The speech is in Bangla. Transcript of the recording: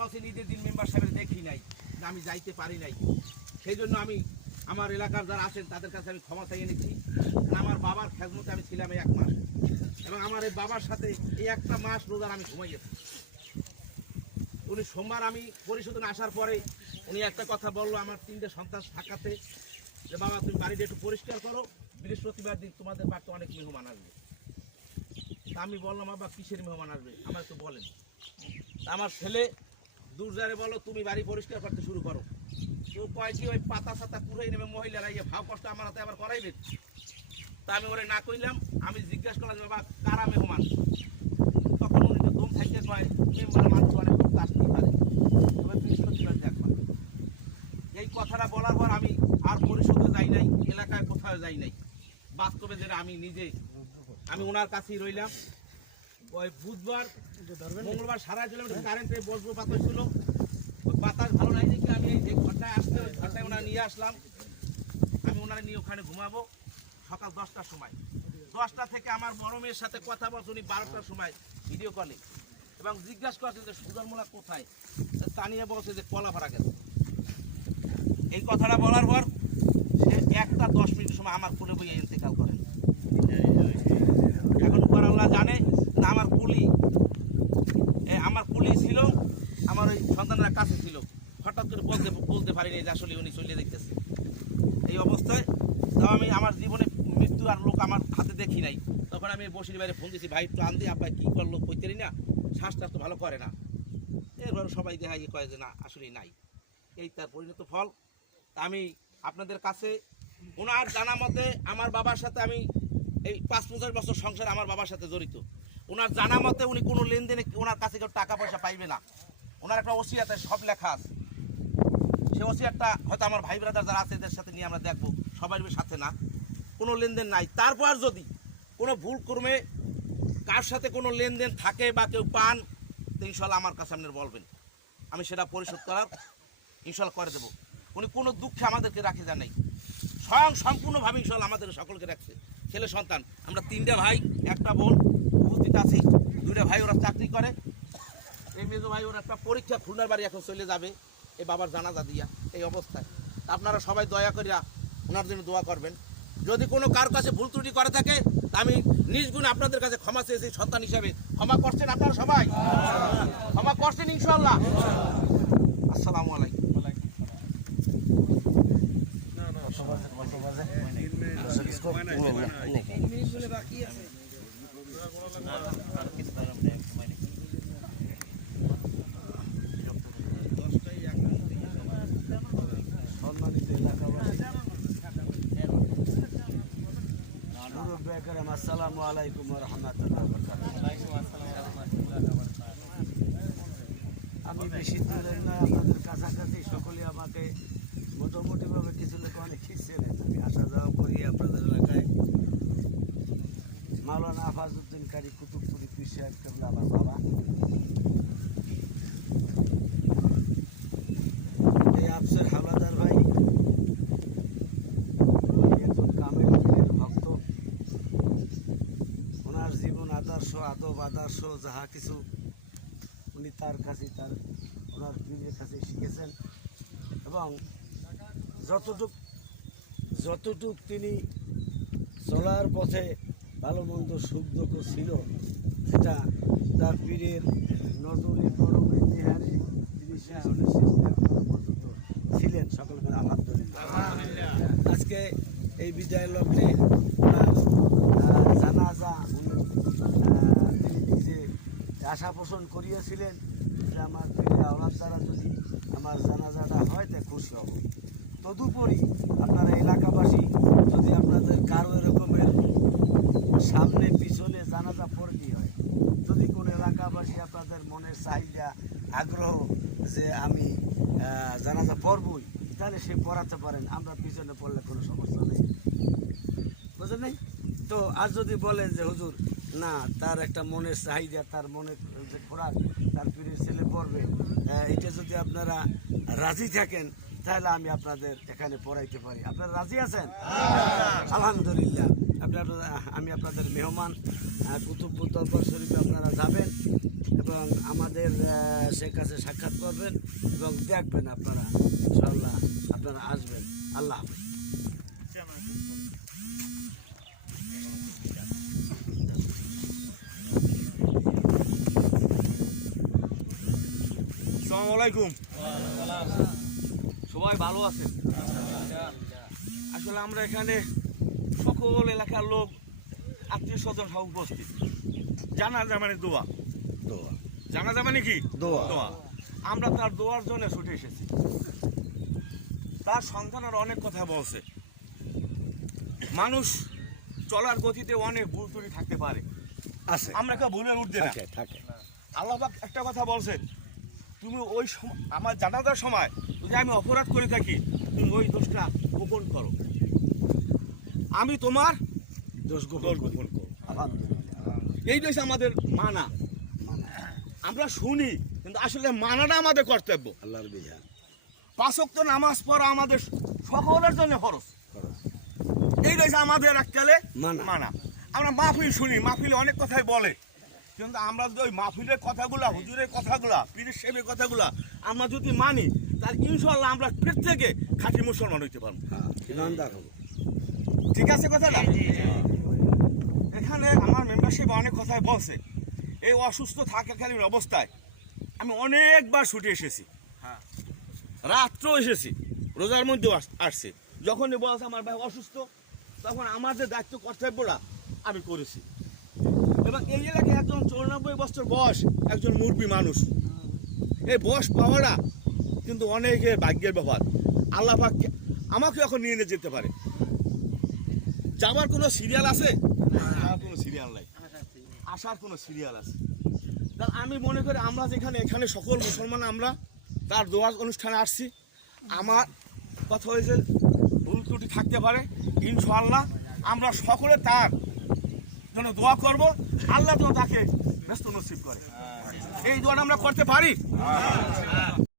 বলছেন ঈদের দিন মেম্বার সাহেবের দেখি নাই আমি যাইতে পারি নাই। সেই জন্য আমি আমার এলাকার যারা আছেন, তাদের কাছে আমি ক্ষমা চাইয়ে নিচ্ছি। আর আমার বাবার খেজমতে আমি ছিলাম এক মাস। এবং আমার এই বাবার সাথে এই একটা মাস রোজার আমি ঘুমাইয়েছি। উনি সোমবার আমি পরিশোধন আসার পরে উনি একটা কথা বলল আমার তিনটে সন্তান থাকাতে যে বাবা, তুমি বাড়িটা একটু পরিষ্কার করো, বৃহস্পতিবার দিন তোমাদের বাড়িতে অনেক মেহমান আসবে। তা আমি বললাম বাবা কিসের মেহমান আসবে? আমার একটু বলেন। তা আমার ছেলে দূর যারে বলো, তুমি বাড়ি পরিষ্কার করতে শুরু করো। তো কি, ওই পাতা সাতা পুরাই নেবে মহিলারা ইয়ে ভাব কষ্ট আমার হাতে আবার করাইবে তা আমি ওরে না কইলাম, আমি জিজ্ঞাসা করলাম বাবা, কারা মেহমান? তখন উনি তো দম থাকতে কয় মেম্বার মানুষ অনেক আসতেই পারে। তবে বৃহস্পতিবার দেখবা এই কথাটা বলার পর আমি আর পরিষদে যাই নাই, এলাকায় কোথাও যাই নাই। বাস্তবে যেটা আমি নিজে, আমি ওনার কাছেই রইলাম। ওই বুধবার, মঙ্গলবার সারা ছিলাম কারেন্টে বজ্রপাত হয়েছিল ওই বাতাস ভালো নাই দেখে আমি এই যে ঘরটায় আসতে, ওই ঘরটায় ওনারা নিয়ে আসলাম। আমি ওনারা নিয়ে ওখানে ঘুমাবো। সকাল দশটার সময়। দশটা থেকে আমার বড় মেয়ের সাথে কথা বলছে, উনি বারোটার সময় ভিডিও কলে এবং জিজ্ঞাসা করছে যে সুদরমোলা কোথায়? তা নিয়ে বলছে যে কলা ভাড়া গেছে। এই কথাটা বলার পর সে একটা দশ মিনিট সময় আমার কোলে বইয়ে ইন্তেকাল করেন এখন উপর আল্লাহ জানে না আমার কুলি এ, আমার কুলি ছিল আমার ওই সন্তানরা কাছে ছিল হঠাৎ করে বলতে পারিনি যে আসলে উনি চলে দেখতেছে। এই অবস্থায় তাও আমি আমার জীবনে মৃত্যু আর লোক আমার হাতে দেখি নাই। তখন আমি বসির বাইরে ফোন দিয়েছি ভাই, একটু আনদি আব্বা, কী করল কইতেরি না শ্বাস টাস তো ভালো করে না। এরপর সবাই দেখা গিয়ে কয় যে না আসলেই নাই। এই তার পরিণত ফল। আমি আপনাদের কাছে ওনার জানা মতে আমার বাবার সাথে আমি এই পাঁচ পঞ্চাশ বছর সংসার আমার বাবার সাথে জড়িত। ওনার জানা মতে উনি কোনো লেনদেনে ওনার কাছে কেউ টাকা পয়সা পাইবে না। ওনার একটা ওসিয়াতে সব লেখা আছে। সে ওসিয়ারটা হয়তো আমার ভাই ব্রাদার যারা আছে, এদের সাথে নিয়ে আমরা দেখব। সবার সাথে না। কোনো লেনদেন নাই। তারপর যদি কোনো ভুল কর্মে কার সাথে কোনো লেনদেন থাকে বা কেউ পান, তো ইনশাল্লাহ আমার কাছে আপনার বলবেন। আমি সেটা পরিশোধ করার ইনশাল্লাহ করে দেবো। উনি কোনো দুঃখে আমাদেরকে রাখে যান নাই। স্বয়ং সম্পূর্ণভাবে ইনশাল্লাহ আমাদের সকলকে রাখছে। ছেলে, সন্তান, আমরা তিনটা ভাই, একটা বোন, উপস্থিত আছি। দুইটা ভাই ওরা চাকরি করে। এই মেজো ভাই ওরা একটা পরীক্ষা, খুলনার বাড়ি এখন চলে যাবে। এই বাবার জানাজা দিয়া এই অবস্থায় আপনারা সবাই দয়া করিয়া ওনার জন্য দোয়া করবেন যদি কোনো কার কাছে ভুল ত্রুটি করে থাকে আমি নিজ গুণে আপনাদের কাছে ক্ষমা চেয়েছি সন্তান হিসাবে ক্ষমা করছেন আপনারা সবাই ক্ষমা করছেন ইনশাল্লাহ আসসালামু আলাইকুম সম্মানিত এলাকাবাসী মুরব্বী একরাম, আসসালামু আমি বেশি দূরের না, আপনাদের কাছাকাছি সকলে আমাকে মোটামুটিভাবে কিছু লোক অনেক চেনেন আমি আসা যাওয়া করি আপনাদের এলাকায়। মাওলানা আফাজউদ্দিন কারি কুতুবপুরি কেবলা আমার বাবা এই আফসের হাওলাদার ভাই উনি একজন কামেল পীরের ভক্ত ওনার জীবন আদর্শ যাহা কিছু উনি তার কাছে, তার ওনার পীরের কাছে শিখেছেন। এবং যতটুক যতটুক তিনি চলার পথে ভালো মন্দ সুখ দুঃখ ছিল, সেটা তার পীরের নজরে করমে নেহারে তিনি পর্যন্ত ছিলেন। সকল মিলে আলহামদুলিল্লাহ। আজকে এই বিজয় লগ্নে জানাজা আশা পোষণ করিয়েছিলেন যে আমার পীরের আওলাদ দ্বারা যদি আমার জানাজাটা হয়, তা খুশি হব। তদুপরি আপনারা এলাকাবাসী যদি আপনাদের কারও এরকমের সামনে, পিছনে জানাজা পড়তে হয়, যদি কোনো এলাকাবাসী আপনাদের মনের চাহিদা, আগ্রহ যে আমি জানাজা পড়বই তাহলে সে পড়াতে পারেন, আমরা পিছনে পড়লে কোনো সমস্যা নেই। বুঝলেন তো আর যদি বলেন যে, হুজুর না, তার একটা মনের চাহিদা, তার মনের যে খোরাক, তার পীরের ছেলে পড়বে। এটা যদি আপনারা রাজি থাকেন, তাহলে আমি আপনাদের এখানে পড়াইতে পারি। আপনারা রাজি আছেন? আলহামদুলিল্লাহ। আপনারা, আমি আপনাদের মেহমান কুতুবপুর দরবার শরীফে আপনারা যাবেন এবং আমাদের সে কাছে সাক্ষাৎ করবেন এবং দেখবেন আপনারা ইনশাল্লাহ আপনারা আসবেন। আল্লাহ হাফেজ। আসসালামু আলাইকুম। সবাই ভালো আছেন? আসলে আমরা এখানে সকল এলাকার লোক আত্মীয় স্বজন সব উপস্থিত। জানাজা মানে দোয়া। দোয়া। জানাজা মানে কি? দোয়া। দোয়া। আমরা তার দোয়ার জন্য ছুটে এসেছি। তার সন্তান আর অনেক কথা বলছে। মানুষ চলার গতিতে অনেক ভুল ত্রুটি থাকতে পারে। আমরা কেউ ভুলের উঠতে থাকে আল্লাহ একটা কথা বলছেন তুমি ওই আমার জানাজার সময় যদি আমি অপরাধ করে থাকি তুমি ওই দোষটা গোপন করো। আমি তোমার দোষ গোপন গোপন করো। এই দোষ আমাদের মানা। আমরা শুনি কিন্তু আসলে মানাটা আমাদের কর্তব্য। আল্লাহর বিধান পাঁচক্ত নামাজ পড়া আমাদের সকলের জন্য খরচ এই রয়েছে আমাদের এককালে মানা। মানা। আমরা মাহফিল শুনি মাহফিলে অনেক কথাই বলে। কিন্তু আমরা যদি ওই মাহফিলের কথাগুলা হুজুরের কথাগুলা পীরের সেবের কথাগুলা আমরা যদি মানি তাহলে ইনশাল্লাহ আমরা ফের থেকে খাঁটি মুসলমান হইতে পারব। হ্যাঁ ঠিক আছে কথাটা? এখানে আমার মেম্বারশিপ অনেক কথায় বলছে। এই অসুস্থ থাকাকালীন অবস্থায় আমি অনেকবার ছুটে এসেছি। হ্যাঁ। রাত্রেও এসেছি। রোজার মধ্যেও আস- আসছে। যখনই বলছে আমার ভাই অসুস্থ তখন আমাদের দায়িত্ব কর্তব্যটা আমি করেছি। এবং এই এলাকায় একজন চৌরানব্বই বছর বয়স একজন মুরবি মানুষ। এই বয়স পাওয়াটা কিন্তু অনেকের ভাগ্যের ব্যাপার। আল্লাহ আমাকে এখন নিয়ে নিয়ে যেতে পারে। যাবার কোনো সিরিয়াল আছে? কোনো সিরিয়াল নাই। আসার কোনো সিরিয়াল আছে। তা আমি মনে করি আমরা যেখানে, এখানে সকল মুসলমান আমরা, তার দোয়ার অনুষ্ঠানে আসছি। আমার কথা হয়েছে, ভুল ত্রুটি থাকতে পারে। ইনশাআল্লাহ আমরা সকলে তার জন্য দোয়া করব। আল্লাহ তো তাকে ব্যস্ত নসিব করে। এই দোয়াটা আমরা করতে পারি?